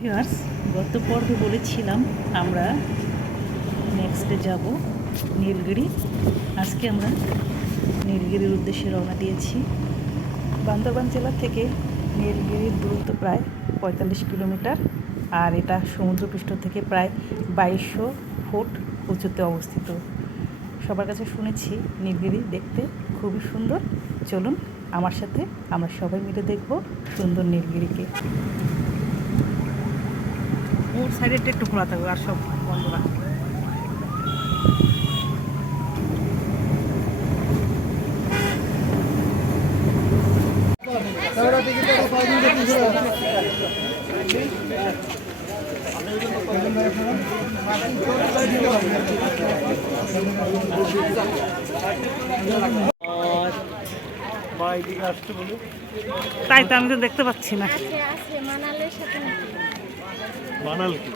Viewers, গত পর্বে বলেছিলাম আমরা নেক্সটে যাব, নীলগিরি। আজকে আমরা নীলগিরির উদ্দেশ্যে রওনা দিয়েছি। বান্দরবান জেলা থেকে নীলগিরির দূরত্ব প্রায় পঁয়তাল্লিশ কিলোমিটার, আর এটা সমুদ্রপৃষ্ঠ থেকে প্রায় বাইশশো ফুট উঁচুতে অবস্থিত। সবার কাছে শুনেছি নীলগিরি দেখতে খুবই সুন্দর। চলুন, আমার সাথে আমরা সবাই মিলে দেখব সুন্দর নীলগিরিকে। ওর সাইডেরটা একটু খোলা থাকবে আর সব বন্ধ রাখবে। তাই তো আমি তো দেখতে পাচ্ছি না আছে আছে মানালের সাথে নাকি? বানাল কি?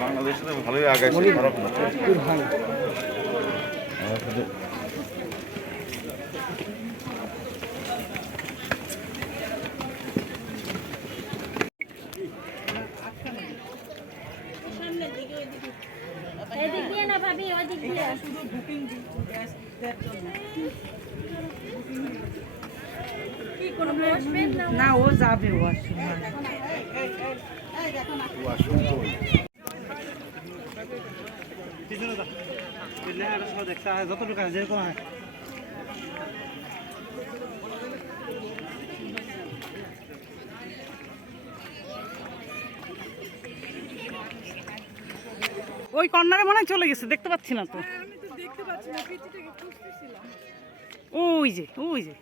বাংলাদেশে তো ভালোই খারাপ না। না ভাবি ওদিক দিয়ে। না ও যাবে যতটুকু আছে যেরকম হয় ওই কর্নারে মনে হয় চলে গেছে দেখতে পাচ্ছি না তো। ওই যে ওই যে।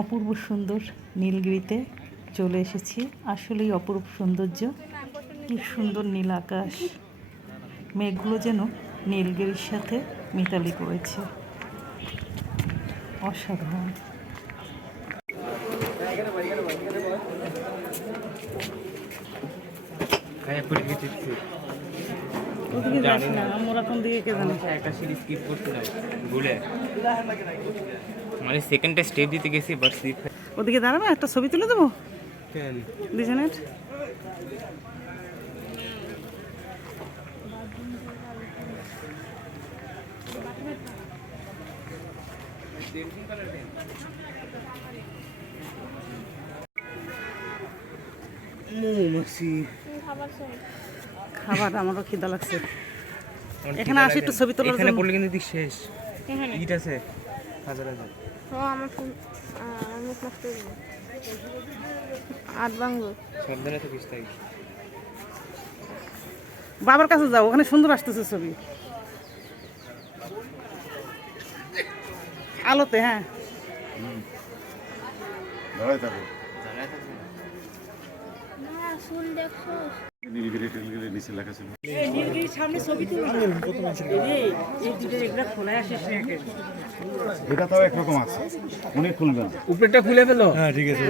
অপূর্ব সুন্দর নীলগিরিতে চলে এসেছি। আসলেই অপূর্ব সৌন্দর্য। কি সুন্দর নীল আকাশ। মেঘগুলো যেন নীলগিরির সাথে মিতালি করেছে। অসাধারণ। যাস না আমরা কোন দিকে কে জানি? একটা সিরিজ স্কিপ করছিলাম ভুলে। মানে সেকেন্ডটা স্টেপ দিতে গেছি বাট স্লিপ ওদিকে দাঁড়াবে একটা ছবি তুলে দেবো? দুজনের? মৌমাছি খাবার আমারও খিদা লাগছে। এখানে আসি একটু ছবি তোলার এখানে জন্য। পড়লে কিন্তু শেষ। এখানে? ইট আছে। হাজার হাজার ও আমার ফোন আমার নষ্ট হয়ে আট বাংলো সাবধানে থাকিস তাই। বাবার কাছে যাও ওখানে সুন্দর আসতেছে ছবি। আলোতে হ্যাঁ। দাঁড়াই থাকো। না টিলগিরি এটা তাও একরকম আছে। উনি উপরেরটা খুলে ফেলো? হ্যাঁ ঠিক আছে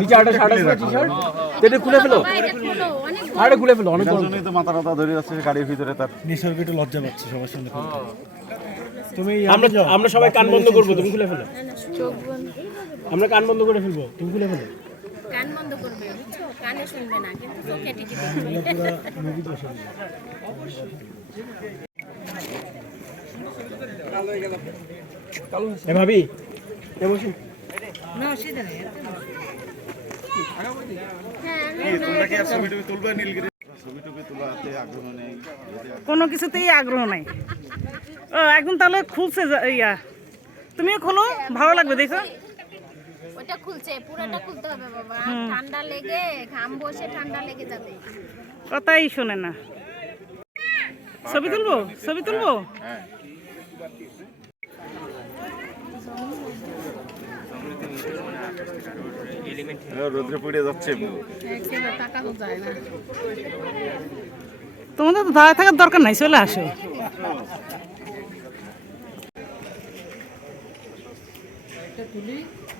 নিচে আটা সাড়ে টি শার্ট? এটা খুলে ফেলো? অনেক আরে খুলে ফেলো অনেক জন্যই তো মাথা টাথা ধরে যাচ্ছে গাড়ির ভিতরে তার। নিসর্গ একটু লজ্জা পাচ্ছে সবার সামনে তুমি আমরা আমরা সবাই কান বন্ধ করব তুমি খুলে ফেলো। আমরা কান বন্ধ করে ফেলব তুমি খুলে ফেলো। কান বন্ধ করবে বুঝছ? কানে শুনবে না কিন্তু চোখে টিকি দেখবে। ভাবি হ্যাঁ কোনো কিছুতেই আগ্রহ নাই। ও একদম তাহলে খুলছে ইয়া। তুমিও খোলো ভালো লাগবে দেখো। ওটা খুলছে পুরোটা খুলতে হবে বাবা। ঠান্ডা লেগে ঘাম বসে ঠান্ডা লেগে যাবে। কথাই শোনে না। ছবি তুলবো? ছবি তুলবো? রোদ্রে পড়ে যাচ্ছে তোমাদের তো দাঁড়ায় থাকার দরকার নাই চলে আসো। গেছো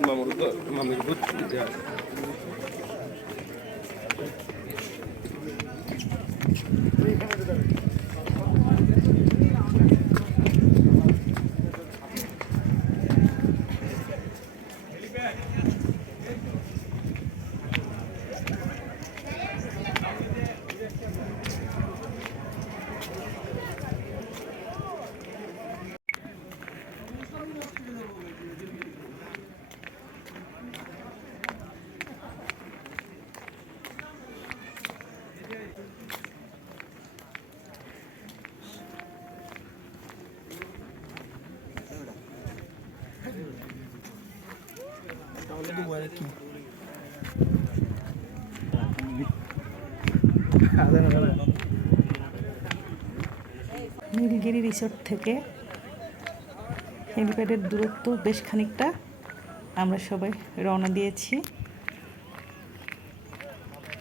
মামুর মামুর ভূত দেওয়া আছে নীলগিরি রিসোর্ট থেকে হেলিপ্যাডের দূরত্ব বেশ খানিকটা আমরা সবাই রওনা দিয়েছি।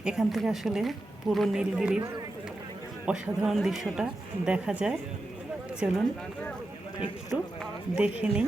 এখান থেকে আসলে পুরো নীলগিরির অসাধারণ দৃশ্যটা দেখা যায়। চলুন একটু দেখে নিই।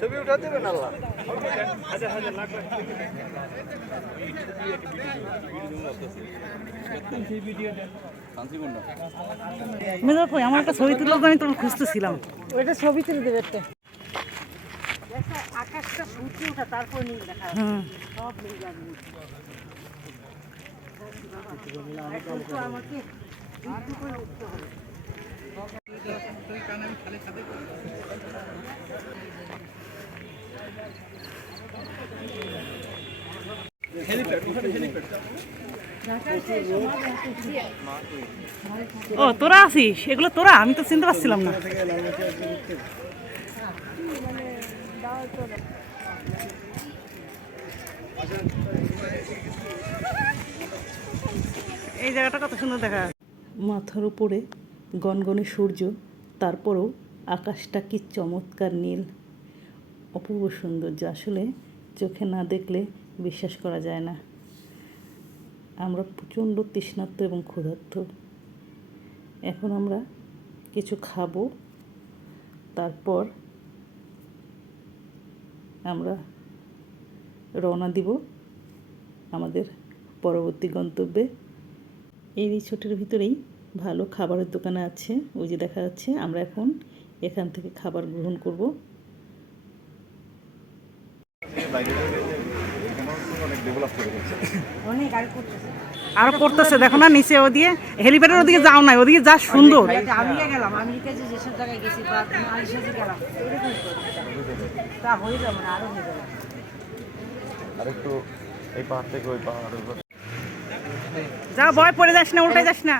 ছবি উঠা দেবেন আল্লাহ। কই আমার একটা ছবি তুলো আমি তোমার খুঁজতেছিলাম। ওইটা ছবি তুলে দেবে একটা আকাশটা ওঠা তারপর নীল দেখা সব নীল যাবে এখন তো আমাকে একটু করে উঠতে হবে ও তোরা আছিস? এগুলো তোরা? আমি তো চিনতে পারছিলাম না। এই জায়গাটা কত সুন্দর দেখা মাথার উপরে গনগনে সূর্য, তারপরেও আকাশটা কি চমৎকার নীল। অপূর্ব সুন্দর সৌন্দর্য, আসলে চোখে না দেখলে বিশ্বাস করা যায় না। আমরা প্রচণ্ড তৃষ্ণার্ত এবং ক্ষুধার্ত। এখন আমরা কিছু খাব, তারপর আমরা রওনা দিব আমাদের পরবর্তী গন্তব্যে। এই রিসোর্টের ভিতরেই ভালো খাবারের দোকান আছে। ওই যে দেখা যাচ্ছে আমরা এখন এখান থেকে খাবার গ্রহণ করব। আরও করতেছে। দেখো না নিচে ওদিকে হেলিপ্যাডের ওদিকে যাও না ওদিকে যা সুন্দর। এটা আমিও গেলাম আমেরিকা যে যেসব জায়গায় গেছি বা গেলাম তা হয়ে যাবে না আরও হয়ে যাবে। আর এই পাহাড় থেকে ওই পাহাড়। যা ভয় পড়ে যাস না, উল্টে যাস না।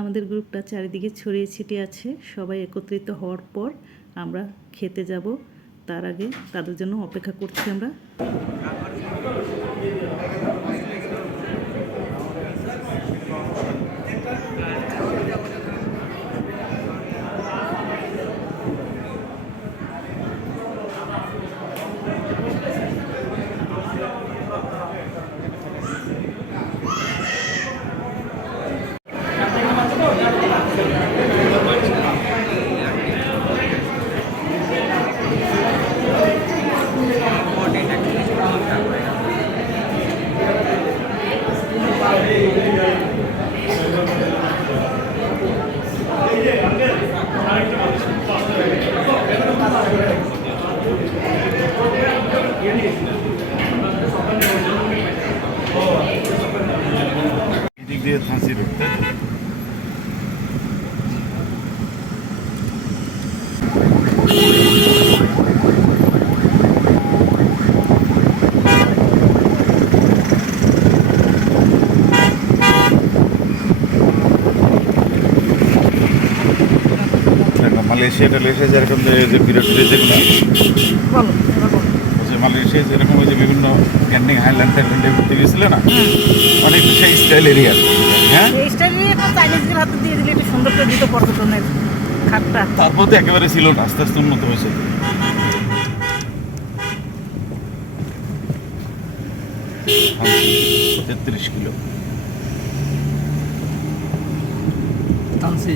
আমাদের গ্রুপটা চারিদিকে ছড়িয়ে ছিটিয়ে আছে, সবাই একত্রিত হওয়ার পর আমরা খেতে যাব। তার আগে তাদের জন্য অপেক্ষা করছি আমরা এদিক দিয়ে থাঁসি রোড তাই তো? দেখো, মালয়েশিয়াটা যেরকম যে যে যেগুলো বলো এবার বলো যে মালয়েশিয়া যেরকম ওই যে বিভিন্ন ক্যান্ডিং হাইল্যান্ড টাইল্যান্ডে ঘুরতে গেছিলে না? অনেক সেই স্টাইল এরিয়া হ্যাঁ? এই স্টাইলে একটা চাইনিজদের হাতে দিয়ে দিলে একটু সুন্দর করে দিত পর্যটনের খাটটা তারপর তো একেবারে ছিল না আস্তে আস্তে উন্নত হয়েছে। তেত্রিশ কিলো। টানছি